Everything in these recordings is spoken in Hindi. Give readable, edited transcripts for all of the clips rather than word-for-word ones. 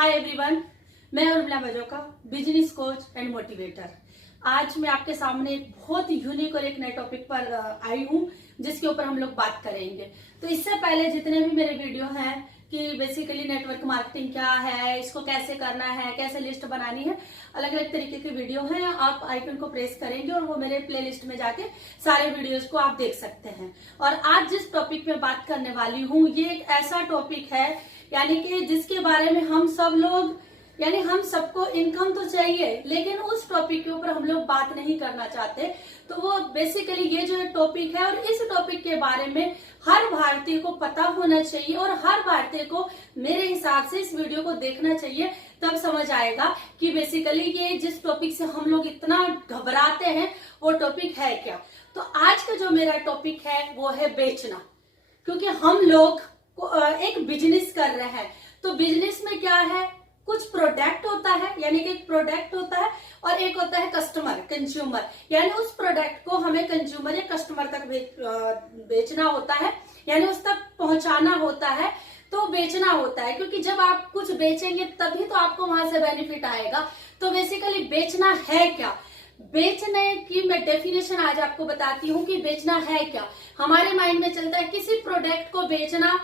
हाय एवरीवन, मैं Urmila Bajoka, business coach and motivator. आज मैं आपके सामने एक बहुत यूनिक और एक नए टॉपिक पर आई हूँ जिसके ऊपर हम लोग बात करेंगे। तो इससे पहले जितने भी मेरे वीडियो हैं कि बेसिकली नेटवर्क मार्केटिंग क्या है, इसको कैसे करना है, कैसे लिस्ट बनानी है, अलग अलग तरीके के वीडियो हैं। आप आइकन को प्रेस करेंगे और वो मेरे प्लेलिस्ट में जाके सारे वीडियोस को आप देख सकते हैं। और आज जिस टॉपिक पे बात करने वाली हूँ, ये एक ऐसा टॉपिक है यानी कि जिसके बारे में हम सब लोग यानी हम सबको इनकम तो चाहिए, लेकिन उस टॉपिक के ऊपर हम लोग बात नहीं करना चाहते। तो वो बेसिकली ये जो टॉपिक है, और इस टॉपिक के बारे में हर भारतीय को पता होना चाहिए और हर भारतीय को मेरे हिसाब से इस वीडियो को देखना चाहिए। तब समझ आएगा कि बेसिकली ये जिस टॉपिक से हम लोग इतना घबराते हैं वो टॉपिक है क्या। तो आज का जो मेरा टॉपिक है वो है बेचना, क्योंकि हम लोग एक बिजनेस कर रहे हैं। तो बिजनेस में क्या है, कुछ प्रोडक्ट होता है, यानी कि एक प्रोडक्ट होता है और एक होता है कस्टमर, कंज्यूमर। यानी उस प्रोडक्ट को हमें कंज्यूमर या कस्टमर तक बेचना होता है, यानी उस तक पहुंचाना होता है। तो बेचना होता है, क्योंकि जब आप कुछ बेचेंगे तभी तो आपको वहां से बेनिफिट आएगा। तो बेसिकली बेचना है क्या, बेचने की मैं डेफिनेशन आज आपको बताती हूँ कि बेचना है क्या। हमारे माइंड में चलता है किसी प्रोडक्ट को बेचना,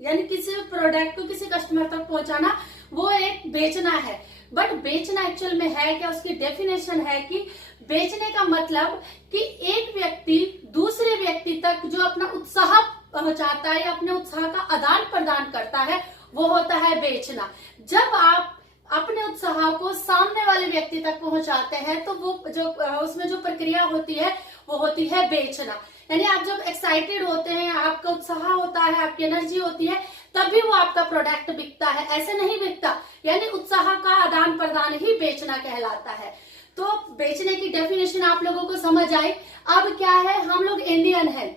यानी किसी प्रोडक्ट को किसी कस्टमर तक पहुंचाना, वो एक बेचना है। बट बेचना एक्चुअल में है क्या, उसकी डेफिनेशन है कि बेचने का मतलब कि एक व्यक्ति दूसरे व्यक्ति तक जो अपना उत्साह पहुंचाता है या अपने उत्साह का आदान प्रदान करता है, वो होता है बेचना। जब आप अपने उत्साह को सामने वाले व्यक्ति तक पहुंचाते हैं तो वो जो उसमें जो प्रक्रिया होती है वो होती है बेचना। यानी आप जब एक्साइटेड होते हैं, आपका उत्साह होता है, आपकी एनर्जी होती है, तभी वो आपका प्रोडक्ट बिकता है, ऐसे नहीं बिकता। यानी उत्साह का आदान प्रदान ही बेचना कहलाता है। तो बेचने की डेफिनेशन आप लोगों को समझ आई। अब क्या है, हम लोग इंडियन हैं,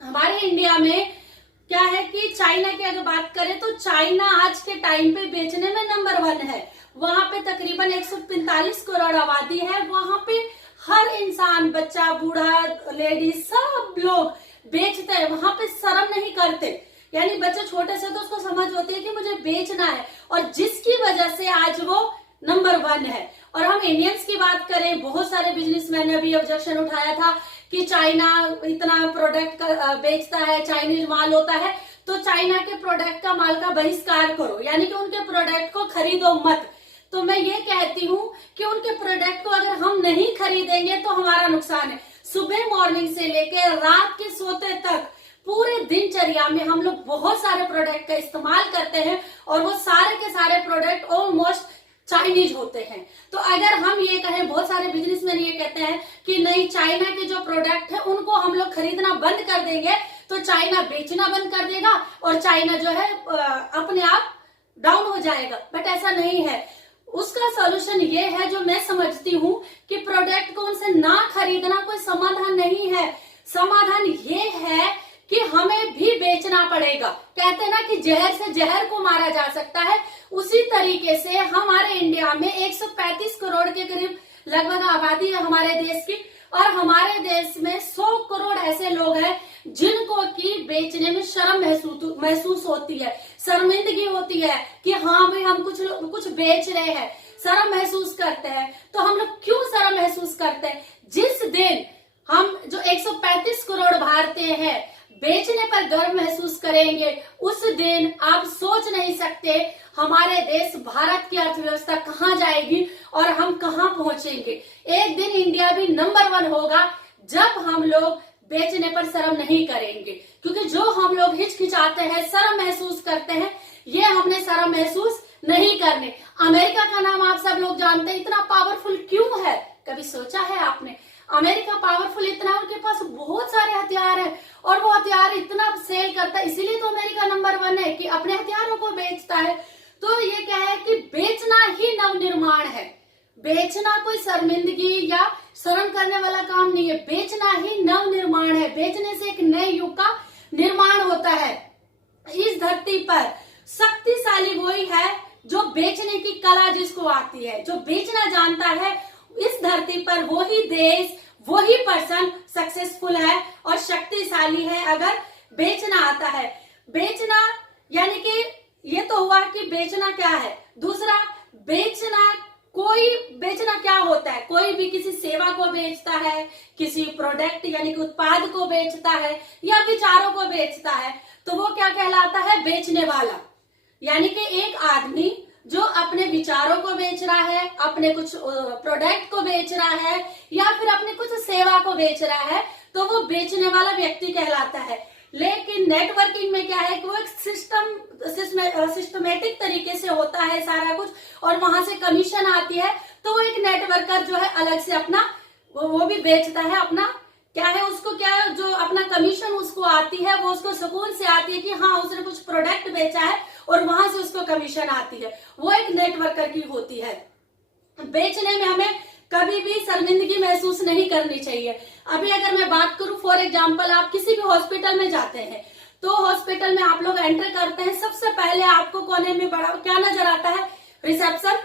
हमारे इंडिया में क्या है कि चाइना की अगर बात करें तो चाइना आज के टाइम पे बेचने में नंबर 1 है। वहां पे तकरीबन 145 करोड़ आबादी है। वहां पे हर इंसान, बच्चा, बूढ़ा, लेडीज, सब लोग बेचते हैं। वहां पे शर्म नहीं करते, यानी बच्चे छोटे से तो उसको समझ होती है कि मुझे बेचना है, और जिसकी वजह से आज वो नंबर 1 है। और हम इंडियंस की बात करें, बहुत सारे बिजनेसमैन ने भी ऑब्जेक्शन उठाया था कि चाइना इतना प्रोडक्ट बेचता है, चाइनीज माल होता है, तो चाइना के प्रोडक्ट का माल का बहिष्कार करो, यानी कि उनके प्रोडक्ट को खरीदो मत। तो मैं ये कहती हूँ कि उनके प्रोडक्ट को अगर हम नहीं खरीदेंगे तो हमारा नुकसान है। सुबह मॉर्निंग से लेकर रात के सोते तक पूरे दिनचर्या में हम लोग बहुत सारे प्रोडक्ट का इस्तेमाल करते हैं, और वो सारे के सारे प्रोडक्ट ऑलमोस्ट चाइनीज होते हैं। तो अगर हम ये कहें, बहुत सारे बिजनेसमैन ये कहते हैं कि नहीं, चाइना के जो प्रोडक्ट है उनको हम लोग खरीदना बंद कर देंगे तो चाइना बेचना बंद कर देगा और चाइना जो है अपने आप डाउन हो जाएगा। बट ऐसा नहीं है। उसका सॉल्यूशन ये है, जो मैं समझती हूँ, कि प्रोडक्ट को उनसे ना खरीदना कोई समाधान नहीं है। समाधान ये है कि हमें भी बेचना पड़ेगा। कहते हैं ना कि जहर से जहर को मारा जा सकता है, उसी तरीके से हमारे इंडिया में 135 करोड़ के करीब लगभग आबादी है हमारे देश की, और हमारे देश में 100 करोड़ ऐसे लोग हैं जिनको की बेचने में शर्म महसूस होती है, शर्मिंदगी होती है कि हाँ भाई हम कुछ बेच रहे हैं, शर्म महसूस करते हैं। तो हम लोग क्यों शर्म महसूस करते हैं? जिस दिन हम जो 135 करोड़ भारतीय हैं बेचने पर गर्व महसूस करेंगे, उस दिन आप सोच नहीं सकते हमारे देश भारत की अर्थव्यवस्था कहाँ जाएगी और हम कहाँ पहुंचेंगे। एक दिन इंडिया भी नंबर 1 होगा जब हम लोग बेचने पर शर्म नहीं करेंगे, क्योंकि जो हम लोग हिचकिचाते हैं, शर्म महसूस करते हैं, ये हमने शर्म महसूस नहीं करने। अमेरिका का नाम आप सब लोग जानते हैं, इतना पावरफुल क्यों है? कभी सोचा है आपने? अमेरिका पावरफुल इतना, उनके पास बहुत सारे हथियार हैं और वो हथियार इतना सेल करता है, इसीलिए तो अमेरिका नंबर 1 है कि अपने हथियारों को बेचता है। तो ये क्या है कि बेचना ही नवनिर्माण है। बेचना कोई शर्मिंदगी या शर्म करने वाला काम नहीं है, बेचना ही नवनिर्माण है। बेचने से एक नए युग का निर्माण होता है। इस धरती पर शक्तिशाली वही है जो बेचने की कला जिसको आती है, जो बेचना जानता है। इस धरती पर वही देश, वही पर्सन सक्सेसफुल है और शक्तिशाली है अगर बेचना आता है। बेचना यानी कि ये तो हुआ कि बेचना क्या है। दूसरा, बेचना क्या होता है? कोई भी किसी सेवा को बेचता है, किसी प्रोडक्ट यानी कि उत्पाद को बेचता है या विचारों को बेचता है, तो वो क्या कहलाता है? बेचने वाला। यानी कि एक आदमी जो अपने विचारों को बेच रहा है, अपने कुछ प्रोडक्ट को बेच रहा है या फिर अपने कुछ सेवा को बेच रहा है, तो वो बेचने वाला व्यक्ति कहलाता है। लेकिन नेटवर्किंग में क्या है कि वो एक सिस्टमेटिक तरीके से होता है सारा कुछ, और वहां से कमीशन आती है, तो वो एक नेटवर्कर जो है अलग से अपना वो भी बेचता है अपना, क्या है उसको, क्या है जो अपना कमीशन उसको आती है, वो उसको सुकून से आती है कि हाँ उसने कुछ प्रोडक्ट बेचा है और वहां से उसको कमीशन आती है, वो एक नेटवर्कर की होती है। बेचने में हमें कभी भी शर्मिंदगी महसूस नहीं करनी चाहिए। अभी अगर मैं बात करूं, फॉर एग्जांपल आप किसी भी हॉस्पिटल में जाते हैं, तो हॉस्पिटल में आप लोग एंटर करते हैं, सबसे पहले आपको कोने में बड़ा क्या नजर आता है? रिसेप्शन।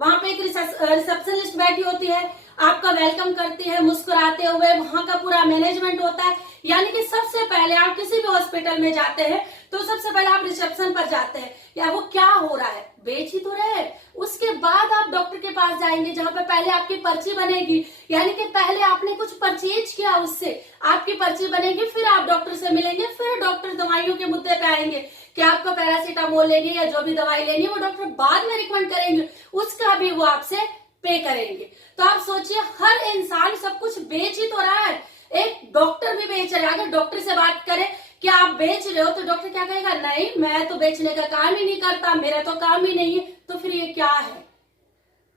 वहां पे एक रिसेप्शनिस्ट बैठी होती है, आपका वेलकम करती है मुस्कुराते हुए, वहां का पूरा मैनेजमेंट होता है। यानी कि सबसे पहले आप किसी भी हॉस्पिटल में जाते हैं तो सबसे पहले आप रिसेप्शन पर जाते हैं, या वो क्या हो रहा है, बेच ही तो रहे। उसके बाद आप डॉक्टर के पास जाएंगे, जहां पे पहले आपकी पर्ची बनेगी, यानी कि पहले आपने कुछ परचेज किया, उससे आपकी पर्ची बनेगी, फिर आप डॉक्टर से मिलेंगे, फिर डॉक्टर दवाइयों के मुद्दे पे आएंगे कि आपको पैरासीटामोल लेंगे या जो भी दवाई लेनी है वो डॉक्टर बाद में रिकमेंड करेंगे, उसका भी वो आपसे पे करेंगे। तो आप सोचिए, हर इंसान सब कुछ बेच ही तो रहा है, एक डॉक्टर भी बेच रहा है। अगर डॉक्टर से बात करें कि आप बेच रहे हो, तो डॉक्टर क्या कहेगा? नहीं, मैं तो बेचने का काम ही नहीं करता, मेरा तो काम ही नहीं है। तो फिर ये क्या है?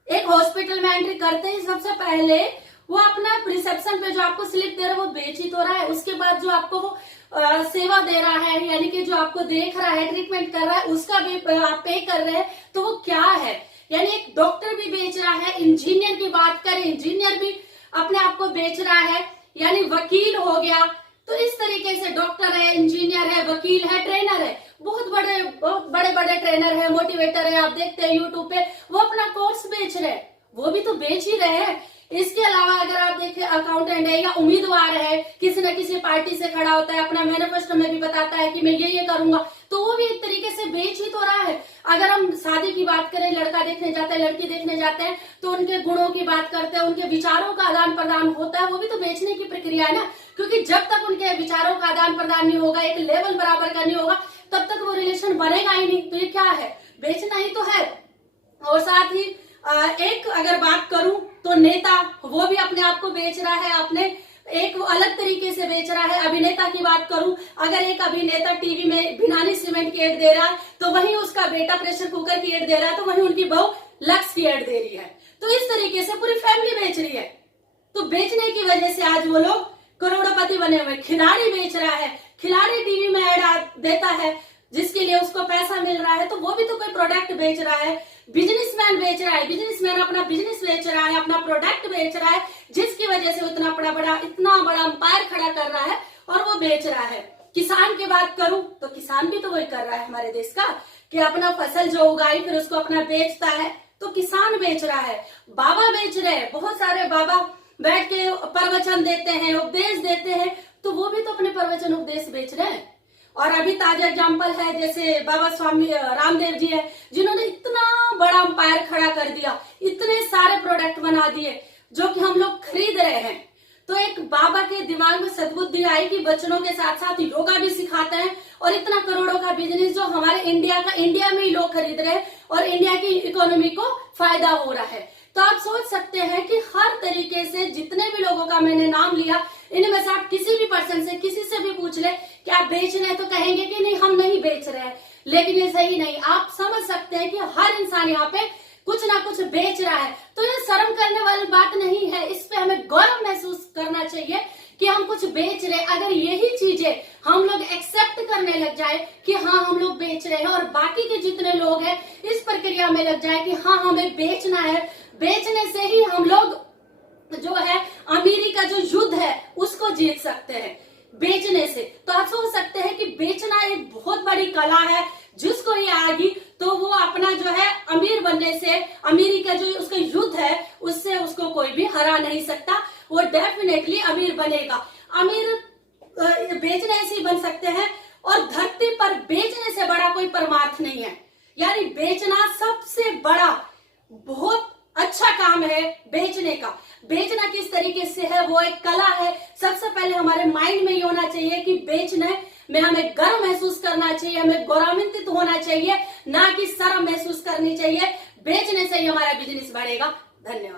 एक हॉस्पिटल में एंट्री करते ही सबसे पहले वो अपना रिसेप्शन पे जो आपको स्लिप दे रहा है वो बेच ही तो रहा है। उसके बाद जो आपको वो सेवा दे रहा है, यानी कि जो आपको देख रहा है, ट्रीटमेंट कर रहा है, उसका भी आप पे कर रहे हैं, तो वो क्या है? यानी एक डॉक्टर भी बेच रहा है। इंजीनियर की बात करें, इंजीनियर भी अपने आप को बेच रहा है, यानी वकील हो गया। तो इस तरीके से डॉक्टर है, इंजीनियर है, वकील है, ट्रेनर है, बहुत बड़े बड़े ट्रेनर है, मोटिवेटर है, आप देखते हैं यूट्यूब पे, वो अपना कोर्स बेच रहे हैं, वो भी तो बेच ही रहे हैं। इसके अलावा अगर आप देखें, अकाउंटेंट है या उम्मीदवार है, किसी न किसी पार्टी से खड़ा होता है, अपना मैनिफेस्टो में भी बताता है कि मैं ये करूंगा, तो वो भी एक तरीके से बेच ही तो रहा है। अगर हम शादी की बात करें, लड़का देखने जाते हैं, लड़की देखने जाते हैं, तो उनके गुणों की बात करते हैं, उनके विचारों का आदान प्रदान होता है, वो भी तो बेचने की प्रक्रिया है ना। क्योंकि जब तक उनके विचारों का आदान प्रदान नहीं होगा, एक लेवल बराबर का नहीं होगा, तब तक वो रिलेशन बनेगा ही नहीं। तो ये क्या है? बेचना ही तो है। और साथ ही एक अगर बात करूं तो नेता, वो भी अपने आप को बेच रहा है, अपने एक अलग तरीके से बेच रहा है। अभिनेता की बात करूं, अगर एक अभिनेता टीवी में भिनानी सीमेंट की एड दे रहा है, तो वहीं उसका बेटा प्रेशर कुकर की एड दे रहा है, तो वहीं उनकी बहू लक्स की एड दे रही है। तो इस तरीके से पूरी फैमिली बेच रही है। तो बेचने की वजह से आज वो लोग करोड़पति बने हुए। खिलाड़ी बेच रहा है, खिलाड़ी टीवी में एड देता है जिसके लिए उसको पैसा मिल रहा है, तो वो भी तो कोई प्रोडक्ट बेच रहा है। बिजनेसमैन बेच रहा है, बिजनेसमैन अपना बिजनेस बेच रहा है, अपना प्रोडक्ट बेच रहा है, जिसकी वजह से इतना बड़ा अंपायर खड़ा कर रहा है और वो बेच रहा है। किसान की बात करूं तो किसान भी तो वही कर रहा है हमारे देश का, कि अपना फसल जो उगाई फिर उसको अपना बेचता है, तो किसान बेच रहा है। बाबा बेच रहे हैं, बहुत सारे बाबा बैठ के प्रवचन देते हैं, उपदेश देते हैं, तो वो भी तो अपने प्रवचन उपदेश बेच रहे हैं। और अभी ताजा एग्जाम्पल है, जैसे बाबा स्वामी रामदेव जी है, जिन्होंने इतना बड़ा अंपायर खड़ा कर दिया, इतने सारे प्रोडक्ट बना दिए जो कि हम लोग खरीद रहे हैं। तो एक बाबा के दिमाग में सद्बुद्धि आई कि बच्चों के साथ साथ योगा भी सिखाते हैं, और इतना करोड़ों का बिजनेस जो हमारे इंडिया में ही लोग खरीद रहे हैं और इंडिया की इकोनॉमी को फायदा हो रहा है। तो आप सोच सकते हैं कि हर तरीके से जितने भी लोगों का मैंने नाम लिया, इनमें से आप किसी भी पर्सन से, किसी से भी पूछ ले कि आप बेच रहे हैं, तो कहेंगे कि नहीं हम नहीं बेच रहे हैं। लेकिन ये सही नहीं। आप समझ सकते हैं कि हर इंसान यहाँ पे कुछ ना कुछ बेच रहा है। तो ये शर्म करने वाली बात नहीं है, इस पे हमें गौरव महसूस करना चाहिए कि हम कुछ बेच रहे हैं। अगर यही चीजें हम लोग एक्सेप्ट करने लग जाए कि हाँ हम लोग बेच रहे हैं, और बाकी के जितने लोग हैं इस प्रक्रिया में लग जाए कि हाँ हमें बेचना है, बेचने से ही हम लोग जो है अमीरी का जो युद्ध है उसको जीत सकते हैं, बेचने से। तो आप सोच सकते हैं कि बेचना एक बहुत बड़ी कला है, जिसको ये आएगी तो वो अपना जो है अमीर बनने से, अमीरी का जो उसका युद्ध है उससे उसको कोई भी हरा नहीं सकता, वो डेफिनेटली अमीर बनेगा। अमीर बेचने से ही बन सकते हैं। और धरती पर बेचने से बड़ा कोई परमार्थ नहीं है। यानी बेचना सबसे बड़ा बहुत अच्छा काम है बेचने का। बेचना किस तरीके से है, वो एक कला है। सबसे पहले हमारे माइंड में ये होना चाहिए कि बेचने में हमें गर्व महसूस करना चाहिए, हमें गौरवान्वित होना चाहिए, ना कि शर्म महसूस करनी चाहिए। बेचने से ही हमारा बिजनेस बढ़ेगा। धन्यवाद।